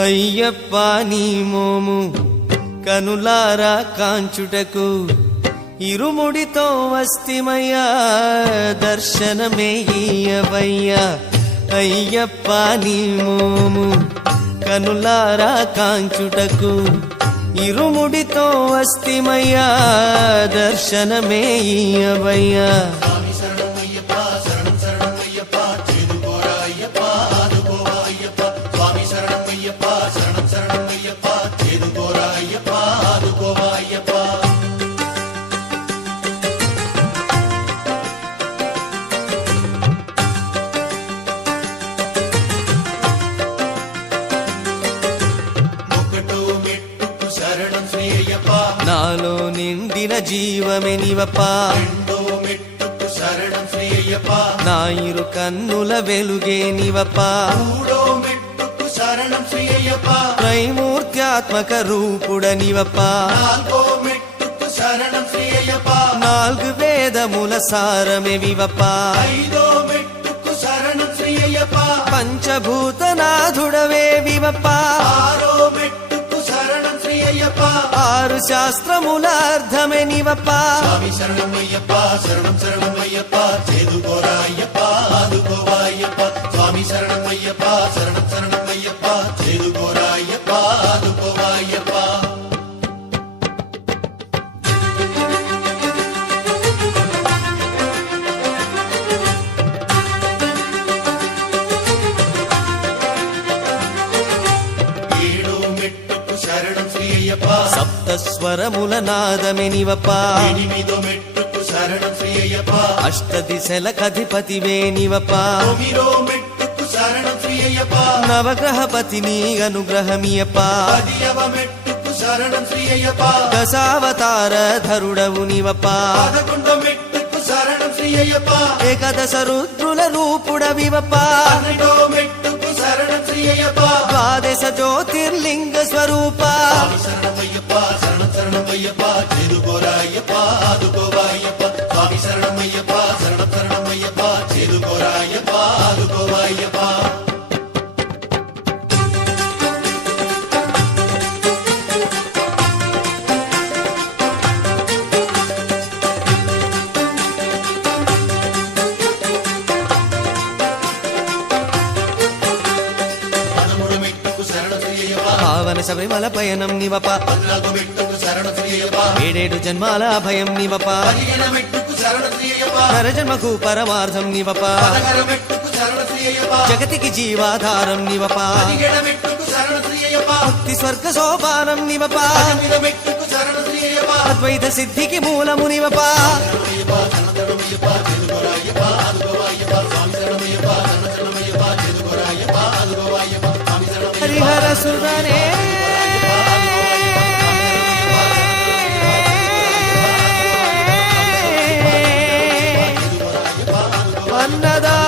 అయ్యప్ప నీ మోము కనులారా కాంచుటకు. ఇరుముడితో వస్తిమయ్యా దర్శనమే ఇయ్యవయ్యా అయ్యప్ప నీ మోము కనులారా కాంచుటకు. ఇరుముడితో వస్తిమయ్యా దర్శనమే ఇయ్యవయ్యా నిండిన జీవమే నివపా రెండో మెట్టుకు శరణం శ్రీ అయ్యప్ప నా ఇరు కన్నుల వెలుగే నివపా మూడో మెట్టుకు శరణం శ్రీ అయ్యప్ప త్రైమూర్త్యాత్మక రూపుడ నివపా నాలుగో మెట్టుకు శరణం శ్రీ అయ్యప్ప నాలుగు వేదముల సారమే వివపా ఐదో మెట్టుకు శరణం శ్రీ అయ్యప్ప పంచభూతనాథుడవే వివపా ఆరు శాస్త్రముల అర్థమే నివపా స్వామి శరణం అయ్యప్ప శరణం శరణం అయ్యప్ప చేదుకోరా అయ్యప్ప ఆదుకోవా అయ్యప్ప. స్వామి శరణం అయ్యప్ప శరణం శరణం అయ్యప్ప చేదుకోరా సప్తస్వరముల నాదమే నివపా ఎనిమిదో మెట్టుకు శరణం శ్రీ అయ్యప్ప అష్టదిశల కధిపతివే నివపా నవగ్రహపతి నీ అనుగ్రహమియపా దశావతార ధరుడవు నివపా ఏకదశ రుద్రుల రూపుడ వివపా పన్నెండో మెట్టుకు శరణం శ్రీ అయ్యప్ప ద్వాదశ జ్యోతిర్లింగ స్వరూప. శబరిమల పయనం నివప. ఏడేడు జన్మాల భయం నివప. పదిహేను మెట్టుకు నరజన్మకు పరమార్థం నివప. జగతికి జీవాధారం నివప. భక్తి స్వర్గ సోపానం నివప. అద్వైత సిద్ధికి మూలము నివప. హరిహర శరణమయ్యప్ప ಅನ್ನದಾ